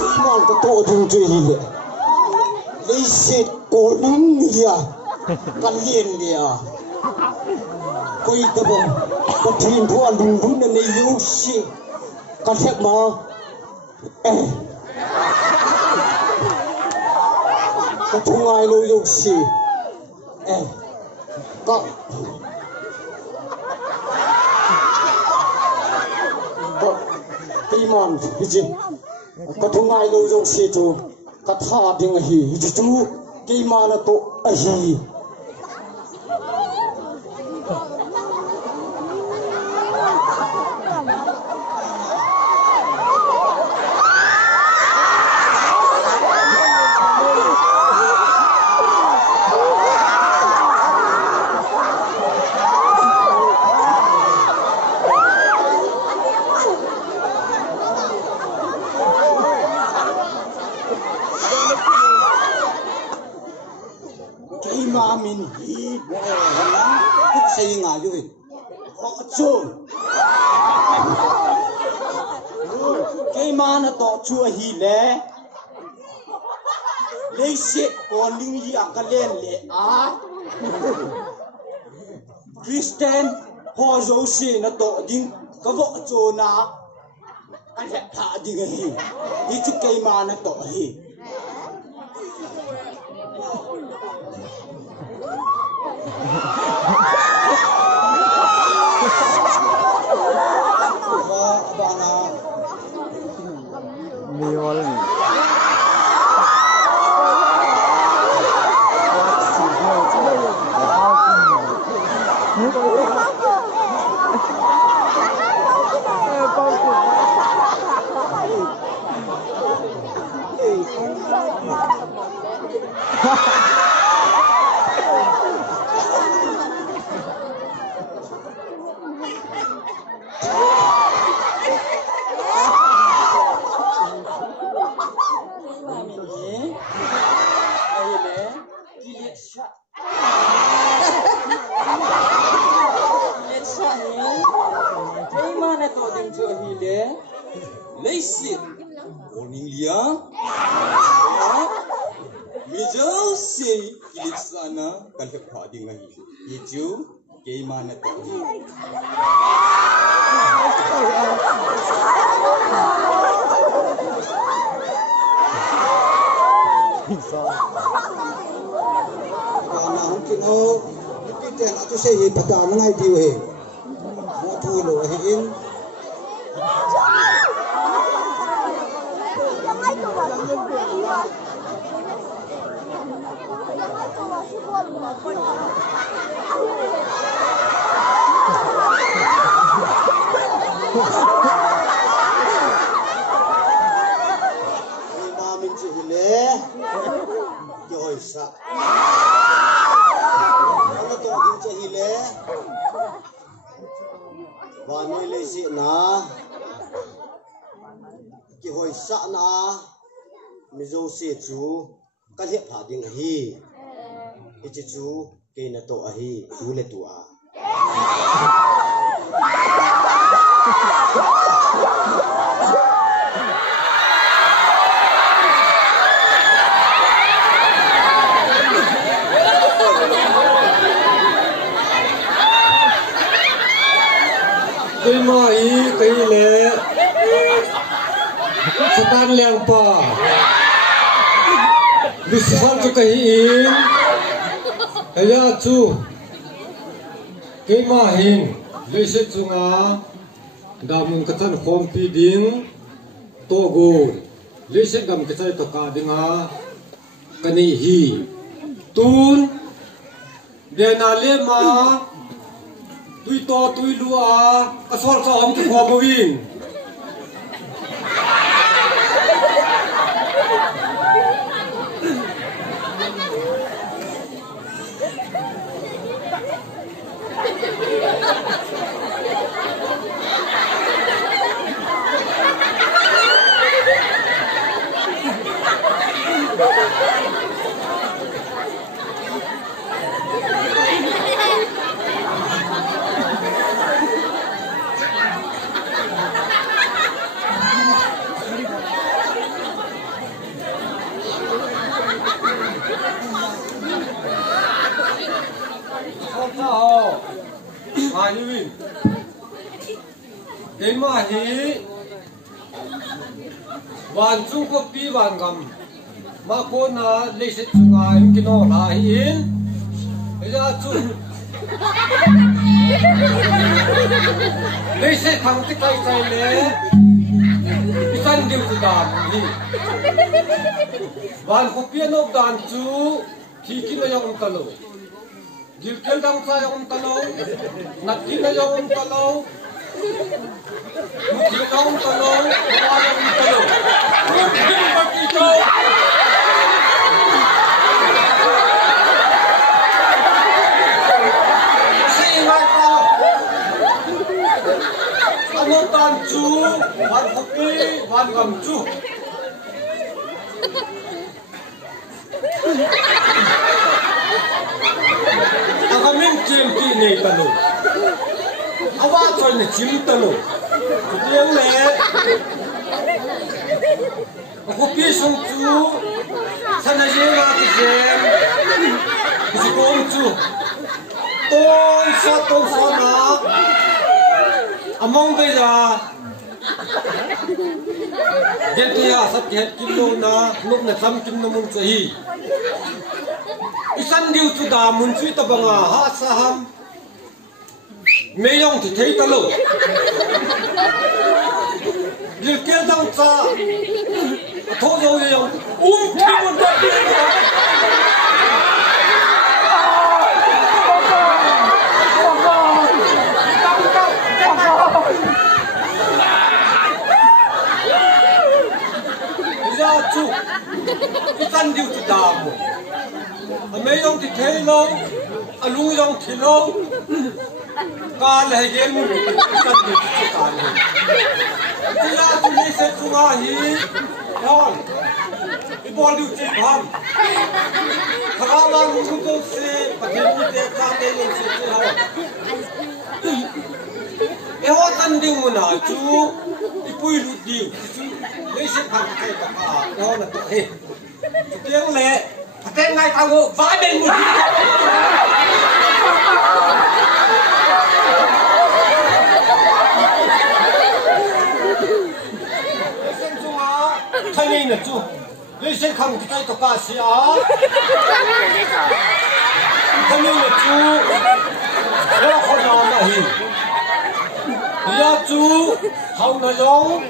mong cái tổ đình chơi gì vậy lấy xịt cổ nắng gì à căn liền gì à quay tập cái thuyền thua lùng lún nên yêu xịt cái phép mà cái thùng ai lôi yêu xịt có mòn cái gì có thùng ai lôi yêu xịt chú cái thà tiếng hì chú cái mà nó to hì mình hít thức say ngài rồi họ chôn cái mà nó to chua hì lẽ lấy xe còn linh li ăn cái lên lẽ à Christian họ dấu xe nó to đinh cái vợ chôn à anh hẹp thả đi cái hì chút cái mà nó to hì Miol ni. lấy xịt còn những lia bây giờ xịt kỹ sana cần phải phá đi ngay như chú cái mà nó to không kino cái tiền nó sẽ gì bắt đầu nó ngay điều hệ mua thu lỗ hiện mình chỉ lẽ rồi sao nó tổ chức chỉ lẽ và nơi lễ sĩ na cái hồi xã na mình dâu sĩ chú các hiệp hạ tiếng hi cái chú cái nó tổ hi chú lệ tua cái mai cái lệ satan liang pa đi sang cho cái inaya chu cái mai hin lấy sẽ chung à đam cái thân khom pi ding to go lấy sẽ đam cái tay to cả ding à cái này hi tun để na le ma tui to tui lua asal sa om ki khom win cái mà hi van chung có pi van gam mà cô na lấy sẽ chung em cái nó là hin bây giờ chung lấy sẽ thằng cái tay lệ ikan điều tu đàn hi van có pi nó đàn chú khi kia nó yong talo gilkel dang sa yong talo nakin na yong talo mukhi yong talo wa yong talo mukhi bakito si mata ano tan chu wan khopi wan gam chu Agamin chimpi nei talo, awa choi ne chim talo, tiang le, aku pisong chu, sana je na tijem, si kom chu, ton sa na, among beja, dia sat het kilo na, nuk na sam kim na mun chahi. Isan diu tu da mun chui ta banga ha saham meyong thì thấy ta lo điều kiện dang cha tho zo yong thi mun ta ti ya chu isan diu tu da mu mấy ông thì thế lâu, lũ ông thì lâu, cả là game mu cần được cả này. Bây giờ tôi đi xem chung à hi, rồi, cái ball điều chỉnh ham, thằng nào cũng không sẽ bắt đầu đi để tham gia những sự kiện nào. Cái họ tân điều mu nào chú, cái bùi lụt điều, chú lấy xem hàng cái cả, cái họ là tự hết, tiếng lệ. Tên ngay thằng ngộ vãi bên một xem chung á thay nhìn là chung lấy xem không cái tay tao cả xí á thay nhìn là chung nó không làm là gì bây giờ chung không là giống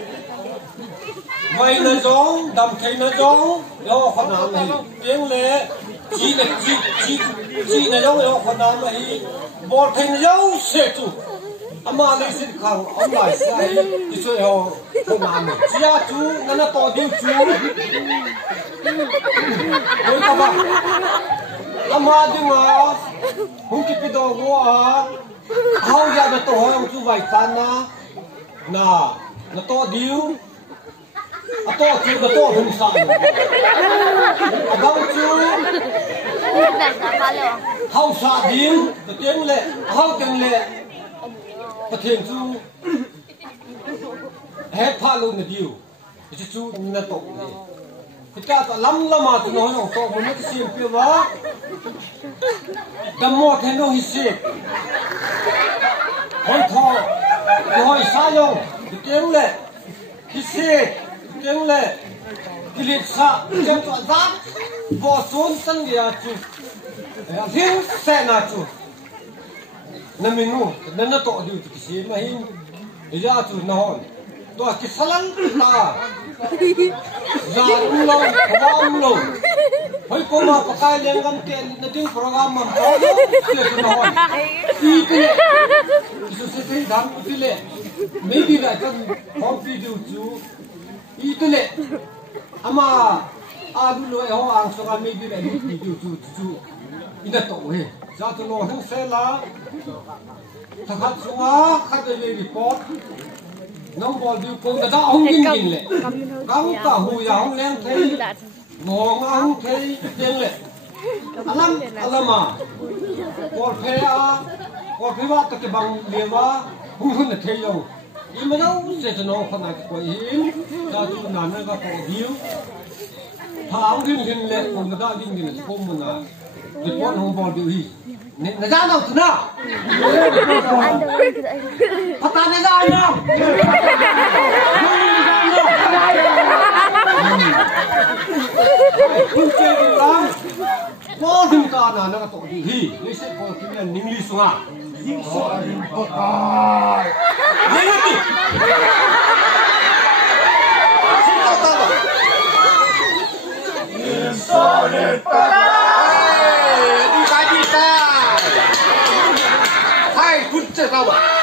mày là giống đầm thấy là giống đó không làm gì tiếng lệ chỉ là giống đó không làm gì bỏ thấy là giống sẽ chú ama lấy xin khang ông lại sai thì chơi họ không làm gì chỉ là chú nó to điều chú đối các bạn ama đi mà không kịp cái đồ của không ra được tổ ông chú vài fan na nó to điều to chú cái to không sao băng chú hậu sa điên cái tiếng lệ hậu tiếng lệ cái tiếng chú hết pha luôn cái điều cái chú nó to cái ta lắm mà tụi nó không to mà nó cái xiêm kia quá đâm mò thế nó hít xiêm hỏi thò hỏi sao không cái tiếng lệ hít xiêm tiếng lệ cái liệt sa tiếng tọa giáp vò xuống sân địa chú riêng xe na chú nên mình ngủ nên nó tọa điều cái gì mà hin bây giờ chú nó hỏi tọa cái salon ta già cũng lâu không lâu hơi có mà có cái liên quan tiền nó tiếng program mà có đó nó hỏi đi cái chú sẽ thấy đám cái lệ maybe lại cái không video chú itu le ama adu lo ho ang so ga maybe le ni tu ida to he za to no hang se la ta khat sunga khat le report nong bol du ko da ong kin le kang ta hu ya ong leng thei ngo nga ong thei ten le alama ko phe wa ta ke bang le wa hu hu na thei yo nhưng mà đâu sẽ cho nó phần này của hiếm ta chú nản nó có điều tháo điên điên lệ của người ta điên điên là không muốn là di pon hong bol di ne na na tu na pata ne ga na kun che di lang mo ding ka na na to di hi le se ko ki na ning li sunga ning so ring ko ta ne ti sin ka ta ba Solita! Hai, kunci sama.